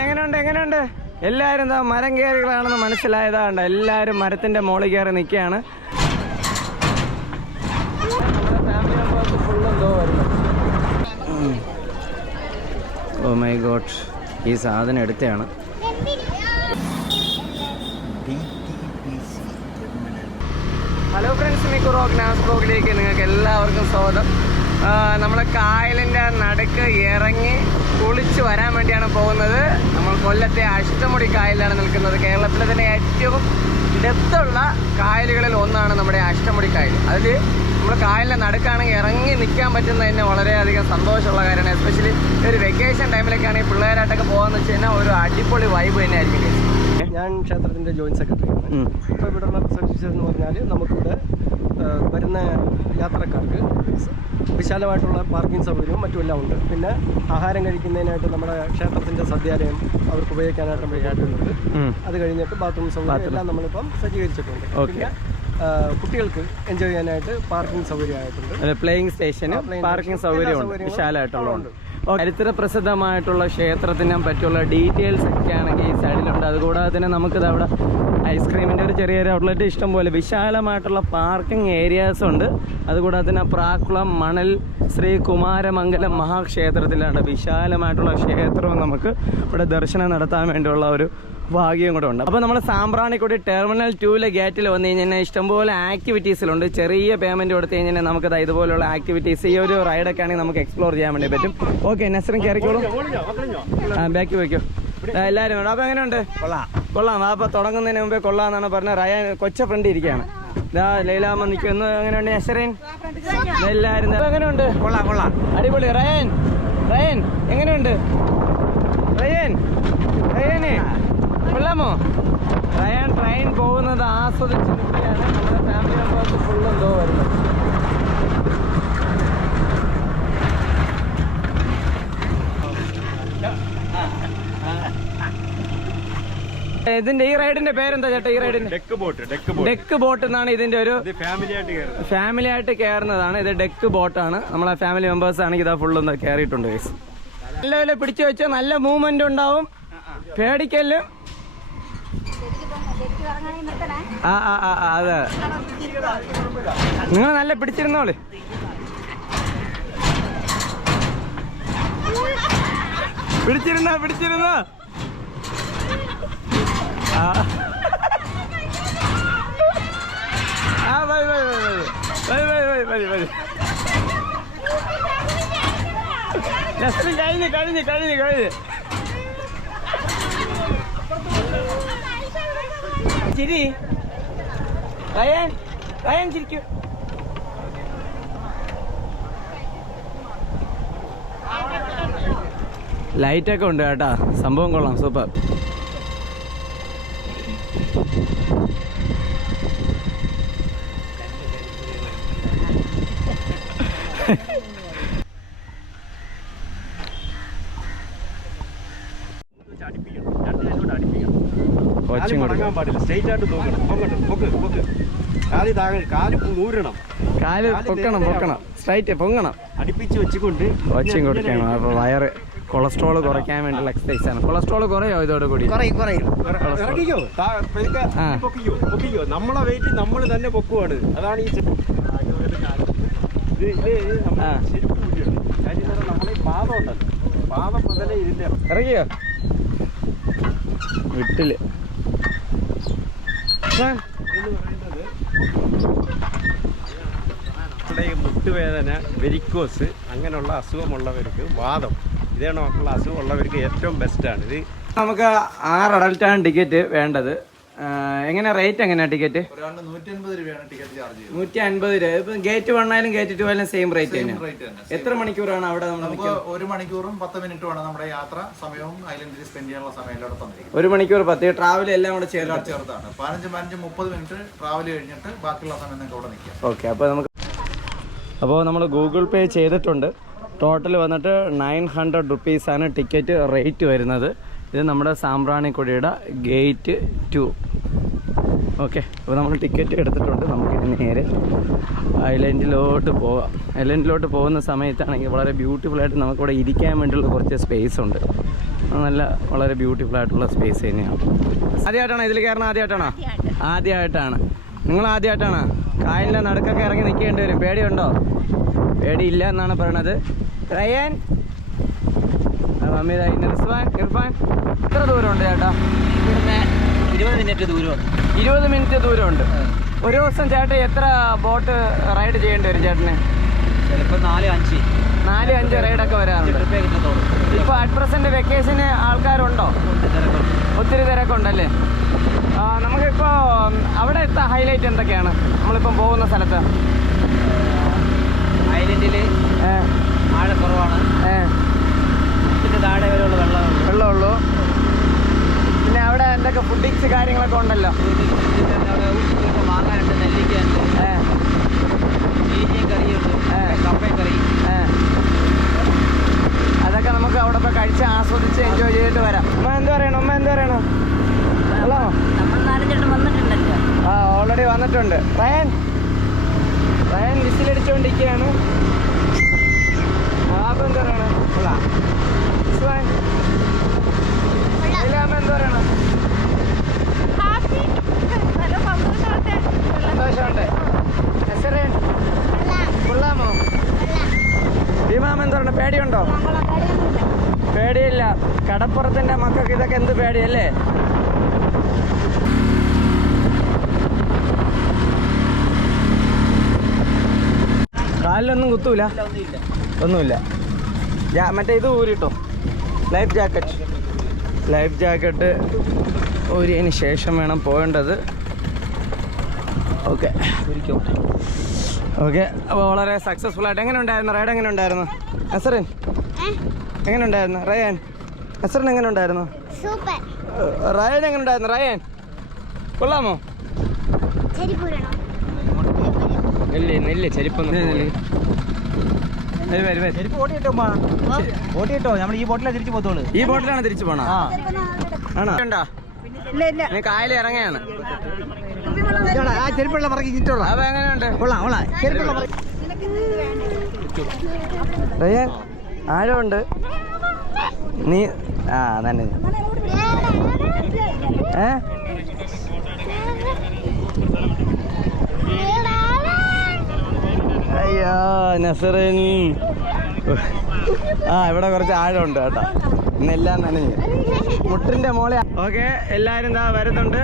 എങ്ങനെയുണ്ട് എങ്ങനെയുണ്ട് എല്ലാവരും എന്താ മരം കയറികളാണെന്ന് മനസ്സിലായതാണ്ട് എല്ലാവരും മരത്തിന്റെ മുകളിൽ കയറി നിൽക്കുകയാണ്. ഓ മൈ ഗോഡ് ഈ സാധനം എടുത്തയാണ് ഹലോ ഫ്രണ്ട്സ് മിക്കുറോക്ക് നാസ് ബ്ലോഗിലേക്ക് നിങ്ങൾക്ക് എല്ലാവർക്കും സ്വാഗതം. നമ്മൾ കായലിന്റെ നടുക്ക് ഇറങ്ങി കുളിച്ച് വരാൻ വേണ്ടിയാണ് പോകുന്നത്. നമ്മൾ കൊല്ലത്തെ അഷ്ടമുടി കായലിലാണ് നിൽക്കുന്നത്. കേരളത്തിലെ തന്നെ ഏറ്റവും ഡെപ്തുള്ള കായലുകളിൽ ഒന്നാണ് നമ്മുടെ അഷ്ടമുടി കായൽ. അതിൽ നമ്മൾ കായലിന്റെ നടുക്കാണെങ്കിൽ ഇറങ്ങി നിൽക്കാൻ പറ്റുന്നത് തന്നെ വളരെയധികം സന്തോഷമുള്ള കാര്യമാണ്. എസ്പെഷ്യലി ഒരു വെക്കേഷൻ ടൈമിലൊക്കെയാണെങ്കിൽ പിള്ളേരായിട്ടൊക്കെ പോകാമെന്ന് വെച്ച് കഴിഞ്ഞാൽ ഒരു അടിപൊളി വൈബ് തന്നെ ആയിരിക്കും ഞാൻ ക്ഷേത്രത്തിന്റെ ജോയിൻ സെക്രട്ടറിയാണ്. ഇപ്പോൾ ഇവിടെയുള്ള പ്രസക്തി എന്ന് പറഞ്ഞാൽ നമുക്കിവിടെ വരുന്ന യാത്രക്കാർക്ക് വിശാലമായിട്ടുള്ള പാർക്കിംഗ് സൗകര്യവും മറ്റുമെല്ലാം ഉണ്ട്. പിന്നെ ആഹാരം കഴിക്കുന്നതിനായിട്ട് നമ്മുടെ ക്ഷേത്രത്തിന്റെ സദ്യാലയം അവർക്ക് ഉപയോഗിക്കാനായിട്ട് ഉപയോഗിക്കാറുണ്ട്. അത് കഴിഞ്ഞിട്ട് ബാത്റൂം സൗകര്യം എല്ലാം നമ്മളിപ്പം സജ്ജീകരിച്ചിട്ടുണ്ട്. ഓക്കെ. പിന്നെ കുട്ടികൾക്ക് എൻജോയ് ചെയ്യാനായിട്ട് പാർക്കിംഗ് സൗകര്യമായിട്ടുണ്ട്. പ്ലേയിങ് സ്റ്റേഷൻ പാർക്കിംഗ് സൗകര്യം സൗകര്യമുണ്ട്. വിശാലമായിട്ടുള്ളതുണ്ട്. ചരിത്ര പ്രസിദ്ധമായിട്ടുള്ള ക്ഷേത്രത്തിനെ പറ്റിയുള്ള ഡീറ്റെയിൽസ് ഒക്കെ ആണെങ്കിൽ ഈ സൈഡിലുണ്ട്. അതുകൂടാതെ തന്നെ നമുക്കിത് അവിടെ ഐസ്ക്രീമിന്റെ ഒരു ചെറിയൊരു ഔട്ട്ലെറ്റ് ഇഷ്ടം പോലെ വിശാലമായിട്ടുള്ള പാർക്കിംഗ് ഏരിയാസ് ഉണ്ട്. അതുകൂടാതെ തന്നെ പ്രാക്കുളം മണൽ ശ്രീ കുമാരമംഗലം മഹാക്ഷേത്രത്തിലാണ് വിശാലമായിട്ടുള്ള ക്ഷേത്രവും നമുക്ക് ഇവിടെ ദർശനം നടത്താൻ വേണ്ടിയുള്ള ഒരു ഭാഗ്യം കൂടെ ഉണ്ട്. അപ്പോൾ നമ്മൾ സാമ്പ്രാണിക്കൂടി ടെർമിനൽ ടൂവിലെ ഗേറ്റിൽ വന്നു കഴിഞ്ഞാൽ ഇഷ്ടംപോലെ ആക്ടിവിറ്റീസിലുണ്ട് ചെറിയ പേയ്മെന്റ് കൊടുത്തു കഴിഞ്ഞാൽ നമുക്ക് ഇതുപോലുള്ള ആക്ടിവിറ്റീസ് ഈ ഒരു റൈഡൊക്കെ ആണെങ്കിൽ നമുക്ക് എക്സ്പ്ലോർ ചെയ്യാൻ വേണ്ടി പറ്റും. ഓക്കെ നെസറും കയറിക്കോളൂ ആ ബാക്കി വയ്ക്കോ എല്ലാവരും വേണം അപ്പോൾ എങ്ങനെയുണ്ട്? കൊള്ളാം. കൊള്ളാം. അപ്പോൾ തുടങ്ങുന്നതിന് മുമ്പേ കൊള്ളാം എന്നാണ് പറഞ്ഞത്. റയാൻ കൊച്ച ഫ്രണ്ട് ഇരിക്കുകയാണ്. ഇതാ ലൈലാമ്മ നിൽക്കുന്നു. എങ്ങനെയുണ്ട് നെസറിൻ എല്ലാവരും അപ്പോൾ എങ്ങനെയുണ്ട്? കൊള്ളാം കൊള്ളാം. അടിപൊളി. റയൻ റയൻ എങ്ങനെയുണ്ട്? റയൻ റയനെ. കൊള്ളാമോ? റയാൻ ട്രെയിൻ പോകുന്നത് ആസ്വദിച്ച് നിൽക്കുകയാണ്. നമ്മുടെ ഫാമിലി മെമ്പേഴ്സ് ഫുള്ളും എന്തോ വരുന്നത് ഇതിന്റെ ഈ റൈഡിന്റെ പേരെന്താ ചേട്ടാ? ഈ റൈഡിന്റെ deck boat deck boat deck boat എന്നാണ് ഇതിന്റെ ഒരു ഇത് ഫാമിലി ആയിട്ട് കയറുന്നതാണ്. ഇത് ഡെക്ക് ബോട്ടാണ് നമ്മളെ ഫാമിലി മെമ്പേഴ്സ് ആണെങ്കിൽ ഇതാ ഫുള്ള് ഒന്ന് കയറിയിട്ടുണ്ട്. നല്ല വില പിടിച്ചു വെച്ചാൽ നല്ല മൂവ്മെന്റ് ഉണ്ടാവും. പേടിക്കല്ല്. ആ ആ ആ അതെ. നിങ്ങൾ നല്ല പിടിച്ചിരുന്നോൾ. പിടിച്ചിരുന്ന പിടിച്ചിരുന്ന? ആ. വൈ വൈ വൈ വൈ വൈ വൈ വൈ വൈ ജസ്റ്റിൻ കഴിഞ്ഞ് കഴിഞ്ഞ് കഴിഞ്ഞ് കഴിഞ്ഞ്. ചിരി. റയൻ റയൻ ചിരിക്കൂ. ലൈറ്റൊക്കെ ഉണ്ട് കേട്ടാ. സംഭവം കൊള്ളാം. സൂപ്പർ. പോകാൻ പാടില്ല. സ്ട്രെയിറ്റ് ആയിട്ട് നോക്കണം പൊങ്ങട്ടെ പൊക്ക് പൊക്ക്. കാലി താഴെ കാലി നൂരണം പൊക്കണം പൊക്കണം. സ്ട്രൈറ്റ് പൊങ്ങണം. അടുപ്പിച്ച് വെച്ചുകൊണ്ട് വച്ചും കൊടുക്കണം. അപ്പൊ വയറ് കൊളസ്ട്രോൾ കുറയ്ക്കാൻ വേണ്ടിയുള്ള എക്സസൈസ് ആണ്. കൊളസ്ട്രോൾ കുറയോ ഇതോട് കൂടി? നമ്മളെ തന്നെ അതാണ് ഈ പാദം പാദം വിട്ടില്ല നമ്മുടെ ഈ മുട്ടുവേദന വെരിക്കോസ് അങ്ങനെയുള്ള അസുഖമുള്ളവർക്ക് വാദം. ഇതേണക്കുള്ള അസുഖമുള്ളവർക്ക് ഏറ്റവും ബെസ്റ്റാണ് ഇത് നമുക്ക് ആറ് അഡൽട്ടാണ് ടിക്കറ്റ് വേണ്ടത്. എങ്ങനെ റേറ്റ് എങ്ങനെയാ ടിക്കറ്റ് നൂറ്റി അൻപത് രൂപയാണ് ടിക്കറ്റ് ചാർജ് ചെയ്യുന്നത്. നൂറ്റി അൻപത് രൂപ. ഇപ്പം ഗേറ്റ് വൺ ആയാലും ഗേറ്റ് ടു ആയാലും സെയിം റേറ്റ് തന്നെയാണ് തന്നെ എത്ര മണിക്കൂറാണ് അവിടെ നമ്മൾ ഒരു മണിക്കൂറും പത്ത് മിനിറ്റുമാണ് നമ്മുടെ യാത്ര സമയവും ഐലൻഡിൽ സ്പെൻഡ് ചെയ്യാനുള്ള സമയം തന്നിരിക്കുന്നത്. ഒരു മണിക്കൂർ പത്ത് ട്രാവൽ എല്ലാം കൂടെ ചേർത്ത് ചേർത്താണ്. പതിനഞ്ച് പതിനഞ്ച് മുപ്പത് മിനിറ്റ് ട്രാവൽ കഴിഞ്ഞിട്ട് ബാക്കിയുള്ള സമയം നിങ്ങൾക്ക് അവിടെ നിൽക്കാം. ഓക്കെ അപ്പോൾ നമുക്ക് അപ്പോൾ നമ്മൾ ഗൂഗിൾ പേ ചെയ്തിട്ടുണ്ട്. ടോട്ടൽ വന്നിട്ട് നയൻ ഹൺഡ്രഡ് റുപ്പീസാണ് ടിക്കറ്റ് റേറ്റ് വരുന്നത്. ഇത് നമ്മുടെ സാമ്പ്രാണിക്കൊടിയുടെ ഗേറ്റ് ടു. ഓക്കെ അപ്പോൾ നമ്മൾ ടിക്കറ്റ് എടുത്തിട്ടുണ്ട്. നമുക്ക് ഇനി നേരെ ഐലൻഡിലോട്ട് പോകാം ഐലൻഡിലോട്ട് പോകുന്ന സമയത്താണെങ്കിൽ വളരെ ബ്യൂട്ടിഫുള്ളായിട്ട് ആയിട്ട് നമുക്കിവിടെ ഇരിക്കാൻ വേണ്ടിയുള്ള കുറച്ച് സ്പേസ് ഉണ്ട്. നല്ല വളരെ ബ്യൂട്ടിഫുൾ ആയിട്ടുള്ള സ്പേസ് തന്നെയാണ്. ആദ്യമായിട്ടാണോ ഇതിൽ കയറണം ആദ്യമായിട്ടാണോ? ആദ്യമായിട്ടാണ്. നിങ്ങൾ ആദ്യമായിട്ടാണ്? കായലിന്റെ നടുക്കൊക്കെ ഇറങ്ങി നിൽക്കേണ്ടി വരും. പേടിയുണ്ടോ? പേടിയില്ല എന്നാണ് പറയണത്. റയൻ. ആ, മമ്മി ഇർഫാൻ എത്ര ദൂരമുണ്ട് ചേട്ടാ. ഇവിടുന്ന് ഇരുപത് മിനിറ്റ് ദൂരമുണ്ട്. ഇരുപത് മിനിറ്റ് ദൂരമുണ്ട്. ഒരു ദിവസം ചേട്ടൻ എത്ര ബോട്ട് റൈഡ് ചെയ്യേണ്ടി വരും ചേട്ടന്? ചിലപ്പോൾ നാല് അഞ്ച്. നാല് അഞ്ച് റൈഡൊക്കെ വരാറുണ്ട്. ഇപ്പൊ ഇപ്പോൾ അറ്റ് പ്രസന്റ് വെക്കേഷന് ആൾക്കാരുണ്ടോ ഒത്തിരി തിരക്കുണ്ടല്ലേ? നമുക്കിപ്പോ നമുക്കിപ്പോൾ അവിടെ എത്താ ഹൈലൈറ്റ് എന്തൊക്കെയാണ്? നമ്മളിപ്പം പോകുന്ന സ്ഥലത്ത്. ഐലൻഡിൽ ഏ, ആഴക്കുറവാണ്. ഏ, പിന്നെ താഴെ വരെയുള്ള വെള്ളം വെള്ളമുള്ളൂ പിന്നെ അവിടെ എന്തൊക്കെ കാര്യങ്ങളൊക്കെ ഉണ്ടല്ലോ. അതൊക്കെ നമുക്ക് അവിടെ പോയി കഴിച്ച് ആസ്വദിച്ച് എൻജോയ് ചെയ്തിട്ട് വരാം. ഉമ്മ എന്ത് പറയണം? ഉമ്മ എന്ത് പറയണം? ഹലോ? ആ ഓൾറെഡി വന്നിട്ടുണ്ട്. റയൻ? റയൻ വിസിലടിച്ചുകൊണ്ടിരിക്കുകയാണ് അപ്പം എന്ത് പറയണം കൊള്ളാം ഇസ്വാൻ, ലൈലാമ്മ എന്ത് പറയണം സന്തോഷമുണ്ട് നസറീൻ, കൊള്ളാമോ ഭീമാമ എന്ത് പറയണം പേടിയുണ്ടോ പേടിയില്ല കടപ്പുറത്തിന്റെ മക്കൾക്ക് ഇതൊക്കെ എന്ത് പേടിയല്ലേ കാലിലൊന്നും കുത്തൂല. ഒന്നുമില്ല. മറ്റേ ഇത് ഊരിട്ടോ. Life jacket. ലൈഫ് ജാക്കറ്റ് ഊരിയതിന് ശേഷം വേണം പോകേണ്ടത്. ഓക്കെ. ഓക്കെ. അപ്പോൾ വളരെ സക്സസ്ഫുൾ ആയിട്ട്. എങ്ങനെ ഉണ്ടായിരുന്നു റൈഡ് എങ്ങനെ ഉണ്ടായിരുന്നു അസറിൻ? എങ്ങനെ ഉണ്ടായിരുന്നു റയാൻ? അസറിൻ എങ്ങനെ ഉണ്ടായിരുന്നു റയാൻ എങ്ങനെ ഉണ്ടായിരുന്നു റയാൻ? കൊള്ളാമോ? ചെരിപ്പൂരണോ നെല്ല് നെല്ല് ചെരുപ്പൊന്നും ഓടിയിട്ടോ നമ്മൾ ഈ ബോട്ടിലെ തിരിച്ചു പോത്തോളൂ ഈ ബോട്ടിലാണ് തിരിച്ചു പോണോ ആണോ? ഉണ്ടോ നീ കായലിൽ ഇറങ്ങയാണ്. ആ ചെരുപ്പുള്ള പറക്കി കിട്ടുള്ള അപ്പൊ എങ്ങനെയുണ്ട്? കൊള്ളാം കൊള്ളാം. ചെരുപ്പുള്ള പറക്കി. റയ്യാൻ ആഴമുണ്ട് നീ ആ തന്നെ ഏ? അയ്യോ നസറിൻ ആ ഇവിടെ കുറച്ച് ആഴമുണ്ട് കേട്ടോ. ഇന്നെല്ലാം നനഞ്ഞ്. മുട്ടിന്റെ മോളെ ഓക്കെ എല്ലാരും ഇതാ വരുന്നുണ്ട്.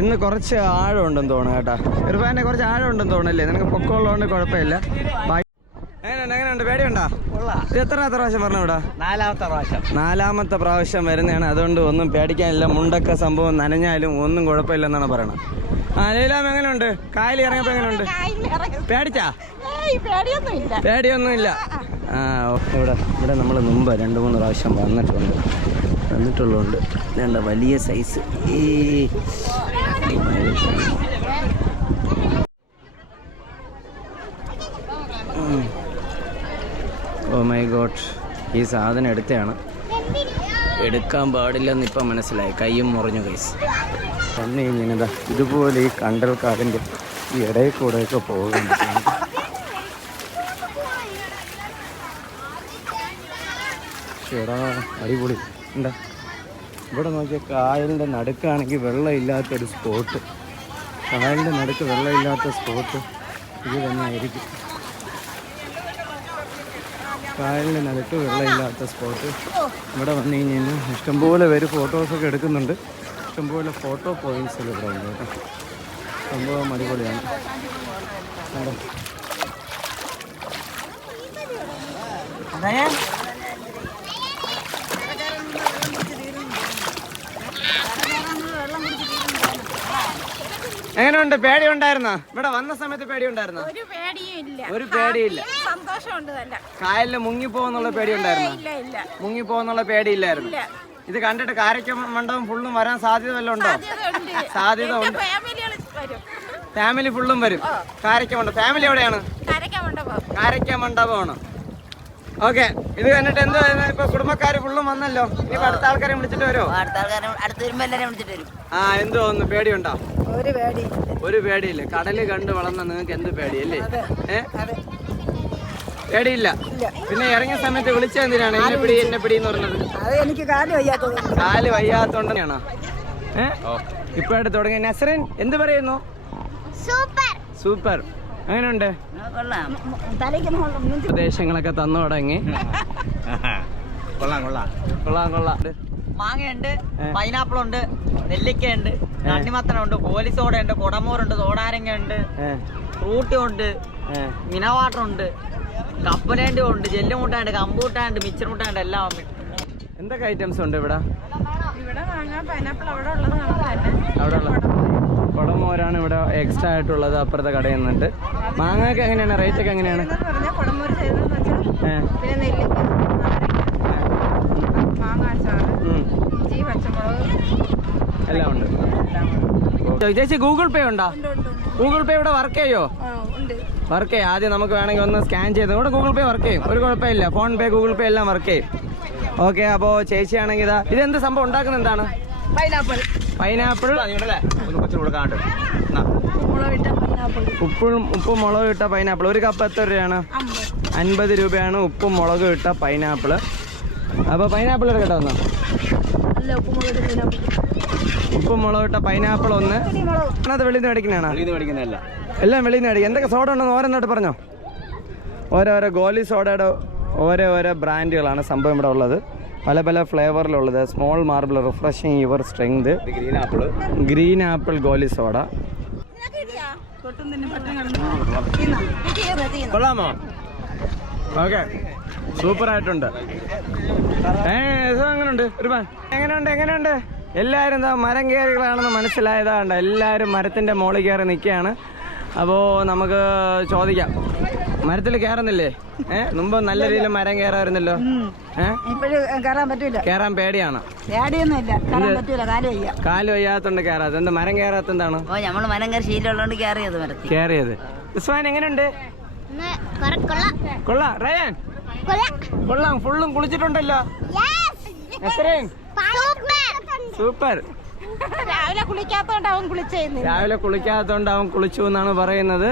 ഇന്ന് കുറച്ച് ആഴമുണ്ടെന്ന് തോന്നുന്നു കേട്ടോ. ഇർഫാന്റെ കുറച്ച് ആഴമുണ്ടെന്ന് തോന്നല്ലേ നിനക്ക് പൊക്കമുള്ളതുകൊണ്ട് കുഴപ്പമില്ല. എങ്ങനെയുണ്ട് എങ്ങനെയുണ്ട്? പേടിയുണ്ടോ? ഇത് എത്രാമത്തെ പ്രാവശ്യം പറഞ്ഞു ഇവിടെ? നാലാമത്തെ പ്രാവശ്യം. നാലാമത്തെ പ്രാവശ്യം വരുന്നതാണ്. അതുകൊണ്ട് ഒന്നും പേടിക്കാനില്ല. മുണ്ടൊക്കെ സംഭവം നനഞ്ഞാലും ഒന്നും കുഴപ്പമില്ലെന്നാണ് പറയണത്. ആ ലീലാം എങ്ങനെയുണ്ട്? കായലി ഇറങ്ങിയപ്പോ എങ്ങനെയുണ്ട് പേടിച്ചാ? പേടിയൊന്നുമില്ല. ആ ഇവിടെ ഇവിടെ നമ്മൾ മുമ്പ് രണ്ട് മൂന്ന് പ്രാവശ്യം വന്നിട്ടുണ്ട്. വന്നിട്ടുള്ളതുകൊണ്ട് വേണ്ട വലിയ സൈസ് ഈ ഓ മൈ ഗോഡ് ഈ സാധനം എടുത്തതാണ്. എടുക്കാൻ പാടില്ലെന്ന് ഇപ്പം മനസ്സിലായി. കയ്യും മുറിഞ്ഞു കൈസ് തന്നെ ഇങ്ങനെ ഇതുപോലെ ഈ കണ്ടൽക്കാടിന്റെ ഈ ഇടയിൽ കൂടെയൊക്കെ പോകുന്നുണ്ട്. ചേടാ അടിപൊളി. എന്താ? ഇവിടെ നോക്കിയാൽ കായലിന്റെ നടുക്കാണെങ്കിൽ വെള്ളമില്ലാത്തൊരു സ്പോട്ട് കായലിന്റെ നടുക്ക് വെള്ളമില്ലാത്ത സ്പോട്ട് ഇത് തന്നെ ആയിരിക്കും കായലിന്റെ നടുക്ക് വെള്ളമില്ലാത്ത സ്പോട്ട് ഇവിടെ വന്നു കഴിഞ്ഞാൽ ഇഷ്ടംപോലെ പേര് ഫോട്ടോസൊക്കെ എടുക്കുന്നുണ്ട്. ഇഷ്ടംപോലെ ഫോട്ടോ പോയിന്റ്സുകൾ ഇവിടെ ഉണ്ട് കേട്ടോ. സംഭവം അടിപൊളിയാണ്. കണ്ടോ? എങ്ങനെയുണ്ട്? പേടി ഉണ്ടായിരുന്നോ ഇവിടെ വന്ന സമയത്ത് പേടി ഉണ്ടായിരുന്നോ ഒരു പേടിയും ഒരു പേടിയില്ല. സന്തോഷമുണ്ട് തന്നെ. കായലിൽ മുങ്ങിപ്പോന്നുള്ള പേടി ഉണ്ടായിരുന്നു ഇല്ല ഇല്ല. മുങ്ങിപ്പോന്നുള്ള പേടിയില്ലായിരുന്നു. ഇത് കണ്ടിട്ട് കാരക്ക മണ്ഡപം ഫുള്ളും വരാൻ സാധ്യത വല്ലതും ഉണ്ടോ? സാധ്യത ഉണ്ട്. ഫാമിലി ഫുള്ളും വരും. കാരക്ക മണ്ഡപം. ഫാമിലി എവിടെയാണ്? കാരക്ക മണ്ഡപമാണ്? ഓക്കെ. ഇത് കണ്ടിട്ട് എന്തോ ഇപ്പൊ കുടുംബക്കാര് ഫുള്ളും വന്നല്ലോ. ഇനി അടുത്ത ആൾക്കാരെ വിളിച്ചിട്ട് വരുമോ അടുത്ത ആൾക്കാരെ അടുത്ത് വരുമ്പോ എല്ലാരും വിളിച്ചിട്ട് വരും. ആ എന്തോ ഒന്ന് പേടിയുണ്ടോ? ഒരു പേടി. ഒരു പേടിയില്ല. കടൽ കണ്ട് വളർന്ന നിങ്ങൾക്ക് എന്ത് പേടിയല്ലേ. പേടിയില്ല പിന്നെ ഇറങ്ങിയ സമയത്ത് വിളിച്ചെന്തിനാണ് എന്നെ പിടി എന്നെ പിടി എന്ന് പറഞ്ഞത്. അത് എനിക്ക് വയ്യാത്തത് കാൽ വയ്യാത്തോണ്ടാണോ? ഏഹ് ഇപ്പോഴായിട്ട് തുടങ്ങി. നസറിൻ എന്ത് പറയുന്നു? സൂപ്പർ. സൂപ്പർ. അങ്ങനെയുണ്ട് പ്രദേശങ്ങളൊക്കെ ഉപദേശങ്ങളൊക്കെ തന്നു തുടങ്ങി. കൊള്ളാം കൊള്ളാം. കൊള്ളാം കൊള്ളാം. മാങ്ങയുണ്ട് പൈനാപ്പിൾ ഉണ്ട് നെല്ലിക്ക ഉണ്ട് തണ്ണിമത്തന ഉണ്ട് കോലിസോഡ ഉണ്ട് കുടമൂറുണ്ട് സോടാരങ്ങ ഉണ്ട് ഫ്രൂട്ടി ഉണ്ട്. മിനവാട്ടർ ഉണ്ട് കപ്പലേന്റെ ഉണ്ട് ജെല്ലുമുട്ടാണ്ട് കമ്പൂട്ടാണ്ട് മിച്ചറുമുട്ടാണ്ട് എല്ലാം ഉണ്ട് എന്തൊക്കെ ഐറ്റംസ് ഉണ്ട് ഇവിടെ? ഇവിടെ മാങ്ങ പൈനാപ്പിൾ അവിടെ ഉള്ളത് തന്നെ. അവിടെ ഉള്ള കുടമോരാണ് ഇവിടെ എക്സ്ട്രാ ആയിട്ടുള്ളത് അപ്പുറത്തെ കടയിൽ നിന്നിട്ട്. മാങ്ങയൊക്കെ എങ്ങനെയാണ്? റേറ്റ് ഒക്കെ എങ്ങനെയാണ്? എല്ലാം ഉണ്ട്. ചേച്ചി ഗൂഗിൾ പേ ഉണ്ടോ? ഗൂഗിൾ പേ ഇവിടെ വർക്ക് ചെയ്യോ? വർക്ക് ചെയ്യും. ആദ്യം നമുക്ക് വേണമെങ്കിൽ ഒന്ന് സ്കാൻ ചെയ്ത് ഇവിടെ ഗൂഗിൾ പേ വർക്ക് ചെയ്യും. ഒരു കുഴപ്പമില്ല. ഫോൺ പേ ഗൂഗിൾ പേ എല്ലാം വർക്ക് ചെയ്യും. ഓക്കെ അപ്പോൾ ചേച്ചിയാണെങ്കിൽ ഇതാ ഇതെന്ത് സംഭവം? ഉണ്ടാക്കുന്ന എന്താണ്? പൈനാപ്പിൾ പൈനാപ്പിൾ ഉപ്പും ഉപ്പും മുളകും ഇട്ട പൈനാപ്പിൾ ഒരു കപ്പ് എത്ര രൂപയാണ്? അൻപത് രൂപയാണ് ഉപ്പും മുളകും ഇട്ട പൈനാപ്പിൾ അപ്പോൾ പൈനാപ്പിൾ എടുക്കട്ടെ ഒന്ന്. ഉപ്പ് മുളകും ഇട്ട പൈനാപ്പിൾ ഒന്ന്. അത് വെളിയിൽ നിന്ന് മേടിക്കുന്നതാണോ? എല്ലാം വെളിയിൽ നിന്ന് മേടിക്കും. എന്തൊക്കെ സോഡ ഉണ്ടെന്ന് ഓരോന്നോട്ട് പറഞ്ഞോ. ഓരോരോ ഗോലി സോഡയുടെ ഓരോ ഓരോ ബ്രാൻഡുകളാണ് സംഭവം ഇവിടെ ഉള്ളത്. പല പല ഫ്ലേവറിലുള്ളത്. Small marble refreshing your strength green apple green apple goli soda കൊള്ളാമോ? ഓക്കെ. സൂപ്പർ ആയിട്ടുണ്ട് ഏ എങ്ങനെയുണ്ട് ഒരുപാട് എങ്ങനെയുണ്ട് എങ്ങനെയുണ്ട് എല്ലാവരും എന്താ മരം കയറികളാണെന്ന് മനസ്സിലായതാണ്ട് എല്ലാവരും മരത്തിന്റെ മുകളിൽ കയറി നിൽക്കുകയാണ്. അപ്പോൾ നമുക്ക് ചോദിക്കാം. മരത്തിൽ കേറുന്നില്ലേ? ഏ? മുമ്പ് നല്ല രീതിയിൽ മരം കയറായിരുന്നല്ലോ കേറാൻ കയറാൻ പറ്റൂല. കയറാൻ പേടിയാണ്. കാൽ വയ്യാത്തോണ്ട് കയറാത്ത എന്താ മരം കയറാത്ത എന്താണ്? ഓ നമ്മൾ മനം കയറി ശീലമുള്ളതുകൊണ്ട് കയറിയത് മരത്തിൽ. കയറിയത് ഉസ്മാൻ എങ്ങനെയുണ്ട് കൊള്ളാം. റയൻ? കൊള്ളാം. കൊള്ളാം. ഫുള്ളും കുളിച്ചിട്ടുണ്ടല്ലോ. സൂപ്പർ. രാവിലെ കുളിക്കാത്തോണ്ട് അവൻ കുളിച്ചേന്ന് രാവിലെ കുളിക്കാത്തോണ്ട് അവൻ കുളിച്ചു എന്നാണ് പറയുന്നത്.